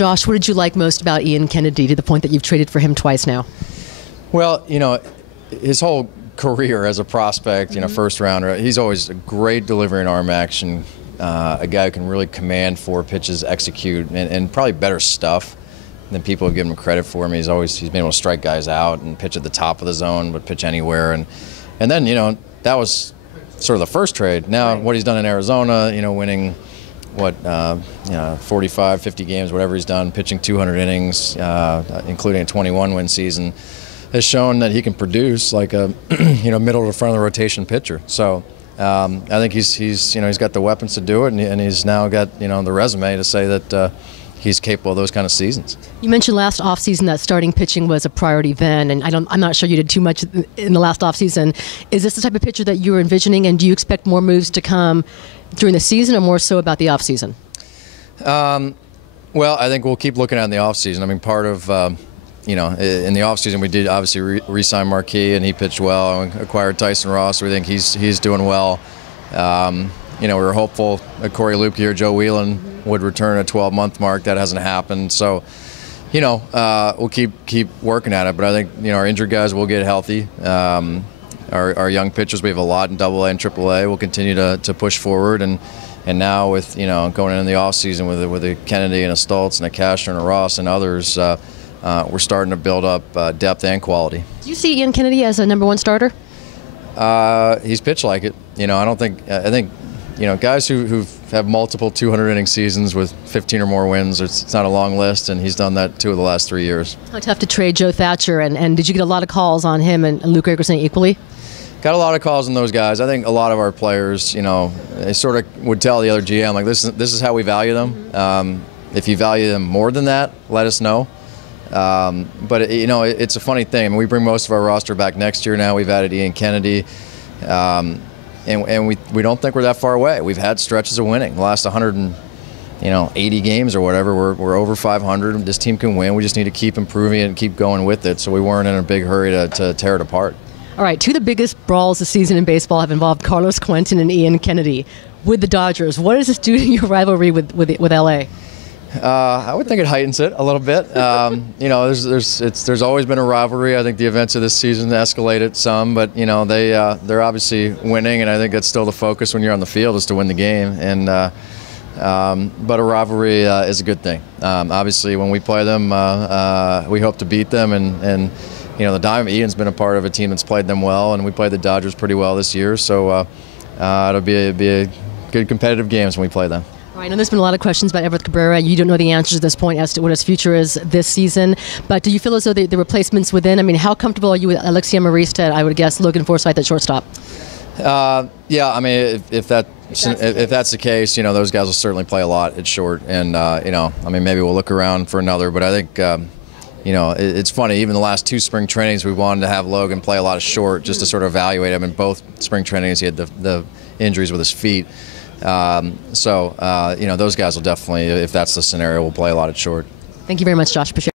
Josh, what did you like most about Ian Kennedy to the point that you've traded for him twice now? Well, his whole career as a prospect, first rounder, he's always a great delivery and arm action, a guy who can really command 4 pitches, execute, and probably better stuff than people have given him credit for. He's been able to strike guys out and pitch at the top of the zone, but pitch anywhere. And then, that was sort of the first trade. Now, what he's done in Arizona, winning, 45, 50 games, whatever he's done, pitching 200 innings, including a 21-win season, has shown that he can produce like a, middle to front of the rotation pitcher. So I think he's got the weapons to do it, and he's now got, the resume to say that he's capable of those kind of seasons. You mentioned last offseason that starting pitching was a priority then, and I'm not sure you did too much in the last offseason. Is this the type of pitcher that you were envisioning, and do you expect more moves to come during the season or more so about the offseason? Well, I think we'll keep looking at it in the offseason. Part of in the offseason we did obviously re-sign Marquis, and he pitched well, and acquired Tyson Ross, so we think he's doing well. We were hopeful that Corey Lupke or Joe Whelan would return at 12-month mark. That hasn't happened. So, we'll keep working at it. But I think, our injured guys will get healthy. Our young pitchers, we have a lot in AA and AAA. We'll continue to push forward. And now with, going into the offseason with a Kennedy and a Stoltz and a Cashner and a Ross and others, we're starting to build up depth and quality. Do you see Ian Kennedy as a #1 starter? He's pitched like it. I think guys who have multiple 200-inning seasons with 15 or more wins, it's not a long list, and he's done that 2 of the last 3 years. How tough to trade Joe Thatcher, and did you get a lot of calls on him and Luke Gregerson equally? Got a lot of calls on those guys. I think a lot of our players, they sort of would tell the other GM, like, this is how we value them. If you value them more than that, let us know. But it's a funny thing. We bring most of our roster back next year now. We've added Ian Kennedy. And we don't think we're that far away. We've had stretches of winning. The last 180 games or whatever, we're over 500. This team can win. We just need to keep improving it and keep going with it. So we weren't in a big hurry to tear it apart. All right, 2 of the biggest brawls this season in baseball have involved Carlos Quentin and Ian Kennedy with the Dodgers. What does this do to your rivalry with LA? I would think it heightens it a little bit. There's always been a rivalry. I think the events of this season escalated some, but they're obviously winning, and I think that's still the focus when you're on the field, is to win the game. And but a rivalry is a good thing. Obviously, when we play them, we hope to beat them, and the Diamond Ian's been a part of a team that's played them well, and we played the Dodgers pretty well this year. So it'll be a good competitive games when we play them. I know there's been a lot of questions about Everth Cabrera. You don't know the answers at this point as to what his future is this season. But do you feel as though the replacements within? How comfortable are you with Alexia Marista? I would guess Logan Forsythe at shortstop. Yeah, if that's the case, those guys will certainly play a lot at short, and maybe we'll look around for another. But I think it's funny. Even the last 2 spring trainings, we wanted to have Logan play a lot of short just to sort of evaluate him. In both spring trainings, he had the injuries with his feet. Those guys will definitely, if that's the scenario, will play a lot at short. Thank you very much, Josh. Appreciate it.